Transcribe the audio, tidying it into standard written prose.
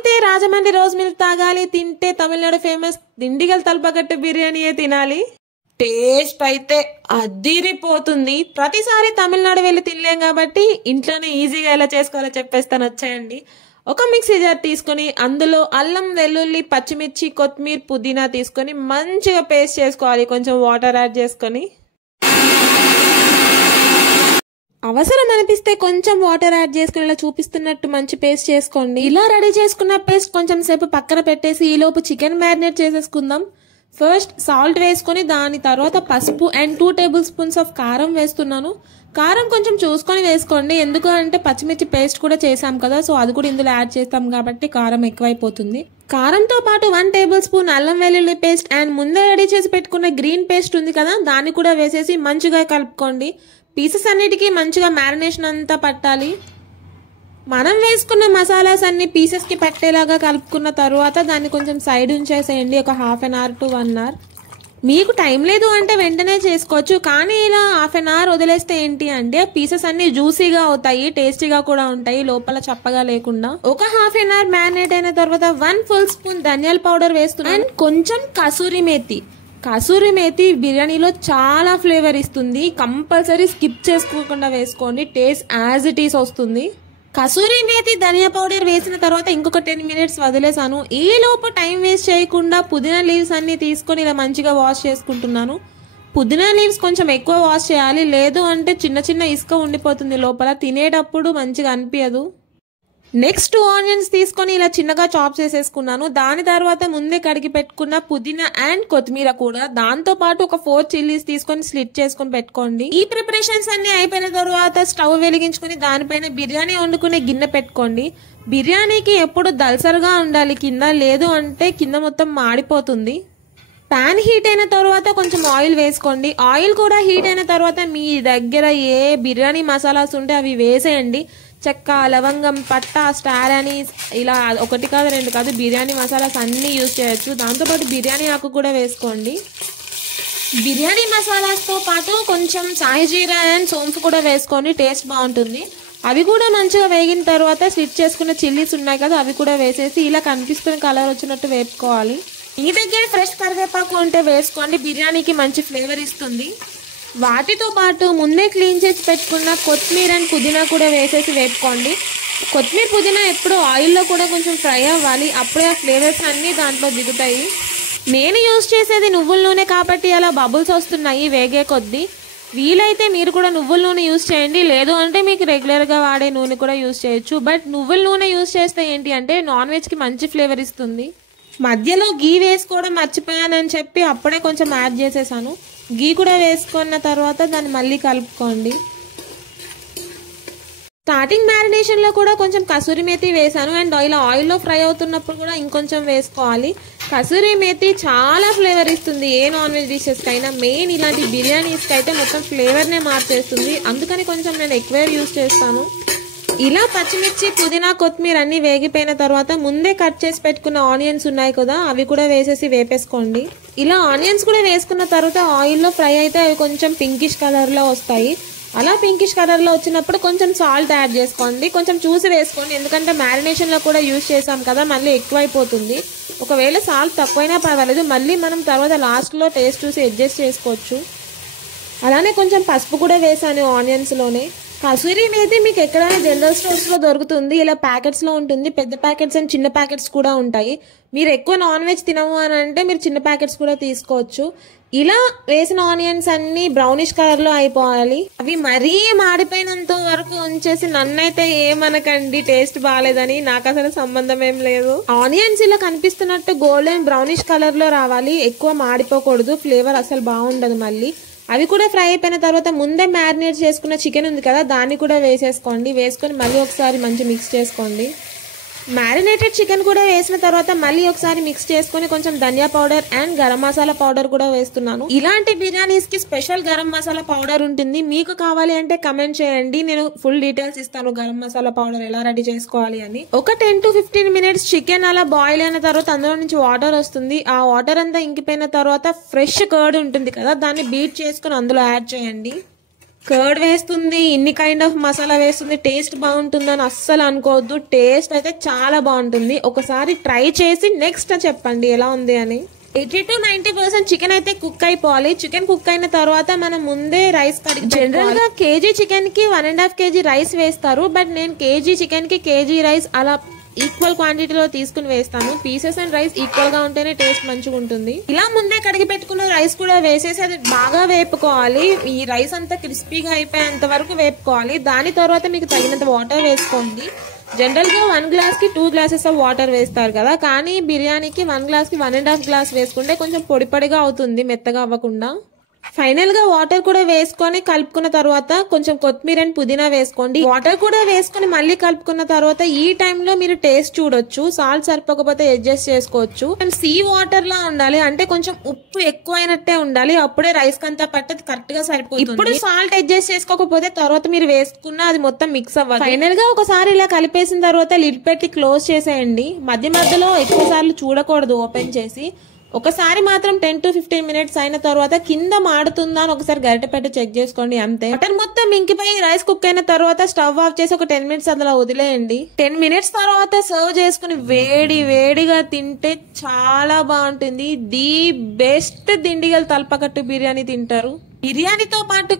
తాగితే Rajahmundry rose milk తాగాలి, తింటే తమిళనాడు ఫేమస్ దిండిగల్ తలపకట్టు బిర్యానీయే తినాలి. టేస్ట్ అయితే అదిరిపోతుంది. ప్రతిసారి తమిళనాడు వెళ్ళి తినలేం కాబట్టి ఇంట్లోనే ఈజీగా ఎలా చేసుకోవాలో చెప్పేస్తాను, వచ్చాయండి. ఒక మిక్సీ జార్ తీసుకొని అందులో అల్లం, వెల్లుల్లి, పచ్చిమిర్చి, కొత్తిమీర, పుదీనా తీసుకొని మంచిగా పేస్ట్ చేసుకోవాలి. కొంచెం వాటర్ యాడ్ చేసుకొని, అవసరం అనిపిస్తే కొంచెం వాటర్ యాడ్ చేసుకుని ఇలా చూపిస్తున్నట్టు మంచి పేస్ట్ చేసుకోండి. ఇలా రెడీ చేసుకున్న పేస్ట్ కొంచెం సేపు పక్కన పెట్టేసి ఈలోపు చికెన్ మ్యారినేట్ చేసేసుకుందాం. ఫస్ట్ సాల్ట్ వేసుకొని దాని తర్వాత పసుపు అండ్ 2 టేబుల్ స్పూన్స్ ఆఫ్ కారం వేస్తున్నాను. కారం కొంచెం చూసుకొని వేసుకోండి, ఎందుకు అంటే పచ్చిమిర్చి పేస్ట్ కూడా చేసాం కదా, సో అది కూడా ఇందులో యాడ్ చేస్తాం కాబట్టి కారం ఎక్కువైపోతుంది. కారంతో పాటు 1 టేబుల్ స్పూన్ అల్లం వెల్లుల్లి పేస్ట్ అండ్ ముందే రెడీ చేసి పెట్టుకున్న గ్రీన్ పేస్ట్ ఉంది కదా, దాన్ని కూడా వేసేసి మంచిగా కలుపుకోండి. పీసెస్ అన్నిటికీ మంచిగా మ్యారినేషన్ అంతా పట్టాలి. మనం వేసుకున్న మసాలాస్ అన్ని పీసెస్ కి పట్టేలాగా కలుపుకున్న తర్వాత దాన్ని కొంచెం సైడ్ ఉంచేసేయండి, ఒక half an hour to 1 hour. మీకు టైం లేదు అంటే వెంటనే చేసుకోవచ్చు, కానీ ఇలా హాఫ్ అన్ అవర్ వదిలేస్తే ఏంటి అంటే పీసెస్ అన్ని జ్యూసీగా అవుతాయి, టేస్టీగా కూడా ఉంటాయి, లోపల చప్పగా లేకుండా. ఒక హాఫ్ అన్ అవర్ మ్యారినేట్ అయిన తర్వాత 1 ఫుల్ స్పూన్ ధనియాల పౌడర్ వేస్తున్నాను అండ్ కొంచెం కసూరి మేతి. కసూరి మేతి బిర్యానీలో చాలా ఫ్లేవర్ ఇస్తుంది, కంపల్సరీ స్కిప్ చేసుకోకుండా వేసుకోండి, టేస్ట్ యాజ్ ఇట్ ఈస్ వస్తుంది. కసూరి మేతి, ధనియా పౌడర్ వేసిన తర్వాత ఇంకొక 10 మినిట్స్ వదిలేసాను. ఈ లోపు టైం వేస్ట్ చేయకుండా పుదీనా లీవ్స్ అన్ని తీసుకొని ఇలా మంచిగా వాష్ చేసుకుంటున్నాను. పుదీనా లీవ్స్ కొంచెం ఎక్కువ వాష్ చేయాలి, లేదు అంటే చిన్న చిన్న ఇసుక ఉండిపోతుంది లోపల, తినేటప్పుడు మంచిగా అనిపించదు. నెక్స్ట్ ఆనియన్స్ తీసుకొని ఇలా చిన్నగా చాప్ చేసేసుకున్నాను. దాని తర్వాత ముందే కడిగి పెట్టుకున్న పుదీనా అండ్ కొత్తిమీర కూడా, దాంతో పాటు ఒక 4 చిల్లీస్ తీసుకొని స్లిట్ చేసుకొని పెట్టుకోండి. ఈ ప్రిపరేషన్స్ అన్ని అయిపోయిన తర్వాత స్టవ్ వెలిగించుకుని దానిపైన బిర్యానీ వండుకునే గిన్నె పెట్టుకోండి. బిర్యానీకి ఎప్పుడు దల్సరగా ఉండాలి కింద, లేదు అంటే కింద మొత్తం మాడిపోతుంది. పాన్ హీట్ అయిన తర్వాత కొంచెం ఆయిల్ వేసుకోండి. ఆయిల్ కూడా హీట్ అయిన తర్వాత మీ దగ్గర ఏ బిర్యానీ మసాలాస్ ఉంటే అవి వేసేయండి. చెక్క, లవంగం, పట్టా, స్టార్ అని ఇలా 1 కాదు 2 కాదు బిర్యానీ మసాలాస్ అన్నీ యూజ్ చేయొచ్చు. దాంతోపాటు బిర్యానీ ఆకు కూడా వేసుకోండి. బిర్యానీ మసాలాస్తో పాటు కొంచెం సాయి జీరా అండ్ సోంపు కూడా వేసుకోండి, టేస్ట్ బాగుంటుంది. అవి కూడా మంచిగా వేగిన తర్వాత స్లిట్ చేసుకున్న చిల్లీస్ ఉన్నాయి కదా, అవి కూడా వేసేసి ఇలా కనిపిస్తున్న కలర్ వచ్చినట్టు వేపుకోవాలి. మీ దగ్గర ఫ్రెష్ కరివేపాకు ఉంటే వేసుకోండి, బిర్యానీకి మంచి ఫ్లేవర్ ఇస్తుంది. వాటితో పాటు ముందే క్లీన్ చేసి పెట్టుకున్న కొత్తిమీర అండ్ పుదీనా కూడా వేసేసి వేపుకోండి. కొత్తిమీర, పుదీనా ఎప్పుడు ఆయిల్లో కూడా కొంచెం ఫ్రై అవ్వాలి, అప్పుడే ఆ ఫ్లేవర్స్ అన్నీ దాంట్లో దిగుతాయి. నేను యూజ్ చేసేది నువ్వుల నూనె కాబట్టి అలా బబుల్స్ వస్తున్నాయి వేగే కొద్దీ. వీలైతే మీరు కూడా నువ్వుల నూనె యూజ్ చేయండి, లేదు అంటే మీకు రెగ్యులర్గా వాడే నూనె కూడా యూజ్ చేయొచ్చు. బట్ నువ్వుల నూనె యూజ్ చేస్తే ఏంటి అంటే నాన్ వెజ్కి మంచి ఫ్లేవర్ ఇస్తుంది. మధ్యలో గీ వేసుకోవడం మర్చిపోయానని చెప్పి అప్పుడే కొంచెం యాడ్ చేసేసాను. గీ కూడా వేసుకున్న తర్వాత దాన్ని మళ్ళీ కలుపుకోండి. స్టార్టింగ్ మ్యారినేషన్లో కూడా కొంచెం కసూరి మేతి వేసాను అండ్ ఇలా ఆయిల్లో ఫ్రై అవుతున్నప్పుడు కూడా ఇంకొంచెం వేసుకోవాలి. కసూరి మేతి చాలా ఫ్లేవర్ ఇస్తుంది ఏ నాన్ వెజ్ డిషెస్కి అయినా, మెయిన్ ఇలాంటి బిర్యానీస్కి అయితే మొత్తం ఫ్లేవర్నే మార్చేస్తుంది, అందుకని కొంచెం నేను ఎక్కువ యూజ్ చేస్తాను. ఇలా పచ్చిమిర్చి, పుదీనా, కొత్తిమీర అన్ని వేగిపోయిన తర్వాత ముందే కట్ చేసి పెట్టుకున్న ఆనియన్స్ ఉన్నాయి కదా, అవి కూడా వేసేసి వేపేసుకోండి. ఇలా ఆనియన్స్ కూడా వేసుకున్న తర్వాత ఆయిల్లో ఫ్రై అయితే అవి కొంచెం పింకిష్ కలర్లో వస్తాయి. అలా పింకిష్ కలర్లో వచ్చినప్పుడు కొంచెం సాల్ట్ యాడ్ చేసుకోండి, కొంచెం చూసి వేసుకోండి, ఎందుకంటే మ్యారినేషన్లో కూడా యూజ్ చేసాం కదా, మళ్ళీ ఎక్కువైపోతుంది. ఒకవేళ సాల్ట్ తక్కువైనా పర్వాలేదు, మళ్ళీ మనం తర్వాత లాస్ట్లో టేస్ట్ చూసి అడ్జస్ట్ చేసుకోవచ్చు. అలానే కొంచెం పసుపు కూడా వేసాను ఆనియన్స్లోనే. కసూరి మేతి మీకు ఎక్కడైనా జనరల్ స్టోర్స్లో దొరుకుతుంది, ఇలా ప్యాకెట్స్లో ఉంటుంది, పెద్ద ప్యాకెట్స్ అండ్ చిన్న ప్యాకెట్స్ కూడా ఉంటాయి. మీరు ఎక్కువ నాన్ వెజ్ తినము అని అంటే మీరు చిన్న ప్యాకెట్స్ కూడా తీసుకోవచ్చు. ఇలా వేసిన ఆనియన్స్ అన్ని బ్రౌనిష్ కలర్లో అయిపోవాలి. అవి మరీ మాడిపోయినంత వరకు ఉంచేసి నన్నైతే ఏమనకండి టేస్ట్ బాగాలేదని, నాకు అసలు సంబంధం ఏం లేదు. ఆనియన్స్ ఇలా కనిపిస్తున్నట్టు గోల్డెన్ బ్రౌనిష్ కలర్లో రావాలి, ఎక్కువ మాడిపోకూడదు, ఫ్లేవర్ అసలు బాగుండదు. మళ్ళీ అవి కూడా ఫ్రై అయిపోయిన తర్వాత ముందే మ్యారినేట్ చేసుకున్న చికెన్ ఉంది కదా, దాన్ని కూడా వేసేసుకోండి. వేసుకొని మళ్ళీ ఒకసారి మంచి మిక్స్ చేసుకోండి. మ్యారినేటెడ్ చికెన్ కూడా వేసిన తర్వాత మళ్ళీ ఒకసారి మిక్స్ చేసుకొని కొంచెం ధనియా powder and garam masala powder కూడా వేస్తున్నాను. ఇలాంటి బిర్యానీస్ కి స్పెషల్ గరం మసాలా పౌడర్ ఉంటుంది, మీకు కావాలి అంటే కమెంట్ చేయండి, నేను ఫుల్ డీటెయిల్స్ ఇస్తాను గరం మసాలా పౌడర్ ఎలా రెడీ చేసుకోవాలి అని. ఒక 10 to 15 మినిట్స్ చికెన్ అలా బాయిల్ అయిన తర్వాత అందులో నుంచి వాటర్ వస్తుంది. ఆ వాటర్ అంతా ఇంకిపోయిన తర్వాత ఫ్రెష్ కర్డ్ ఉంటుంది కదా, దాన్ని బీట్ చేసుకుని అందులో యాడ్ చేయండి. కర్డ్ వేస్తుంది, ఇన్ని కైండ్ ఆఫ్ మసాలా వేస్తుంది, టేస్ట్ బాగుంటుందని అస్సలు అనుకోవద్దు. టేస్ట్ అయితే చాలా బాగుంటుంది. ఒకసారి ట్రై చేసి నెక్స్ట్ చెప్పండి ఎలా ఉంది అని. 80 to 90% చికెన్ అయితే కుక్ అయిపోవాలి. చికెన్ కుక్ అయిన తర్వాత మనం ముందే రైస్ కడిగి, జనరల్ గా కేజీ చికెన్ కి 1.5 kg రైస్ వేస్తారు. బట్ నేను కేజీ చికెన్ కి కేజీ రైస్ అలా ఈక్వల్ క్వాంటిటీలో తీసుకుని వేస్తాను. పీసెస్ అండ్ రైస్ ఈక్వల్ గా ఉంటేనే టేస్ట్ మంచిగా ఉంటుంది. ఇలా ముందే కడిగి పెట్టుకున్న రైస్ కూడా వేసేసి అది బాగా వేపుకోవాలి. ఈ రైస్ అంతా క్రిస్పీగా అయిపోయేంత వరకు వేపుకోవాలి. దాని తర్వాత మీకు తగినంత వాటర్ వేసుకోండి. జనరల్ గా 1 glass కి 2 glasses ఆఫ్ వాటర్ వేస్తారు కదా, కానీ బిర్యానీకి 1 glass కి 1.5 glass వేసుకుంటే కొంచెం పొడి పొడిగా అవుతుంది, మెత్తగా అవ్వకుండా. ఫైనల్ గా వాటర్ కూడా వేసుకొని కలుపుకున్న తర్వాత కొంచెం కొత్తిమీర అండ్ పుదీనా వేసుకోండి. వాటర్ కూడా వేసుకొని మళ్ళీ కలుపుకున్న తర్వాత ఈ టైంలో మీరు టేస్ట్ చూడొచ్చు. సాల్ట్ సరిపోకపోతే అడ్జస్ట్ చేసుకోవచ్చు. అండ్ సీ వాటర్ లా ఉండాలి, అంటే కొంచెం ఉప్పు ఎక్కువైనట్టే ఉండాలి. అప్పుడే రైస్ కంతా పట్టది కరెక్ట్ గా సరిపోతుంది. ఇప్పుడు సాల్ట్ అడ్జస్ట్ చేసుకోకపోతే తర్వాత మీరు వేసుకున్న అది మొత్తం మిక్స్ అవ్వాలి. ఫైనల్ గా ఒకసారి ఇలా కలిపేసిన తర్వాత లిడ్ పెట్టి క్లోజ్ చేసేయండి. మధ్య మధ్యలో ఎక్కువ సార్లు చూడకూడదు ఓపెన్ చేసి. ఒకసారి మాత్రం 10 to 15 minutes అయిన తర్వాత కింద మాడుతుందా అని ఒకసారి గరిటె పెట్టి చెక్ చేసుకోండి, అంతే. మటన్ మొత్తం ఇంకిపోయి రైస్ కుక్ అయిన తర్వాత స్టవ్ ఆఫ్ చేసి ఒక 10 minutes అలా వదిలేయండి. 10 minutes తర్వాత సర్వ్ చేసుకుని వేడి వేడిగా తింటే చాలా బాగుంటుంది. ది బెస్ట్ దిండిగల్ తలపకట్టు బిర్యానీ తింటారు. బిర్యానీతో పాటు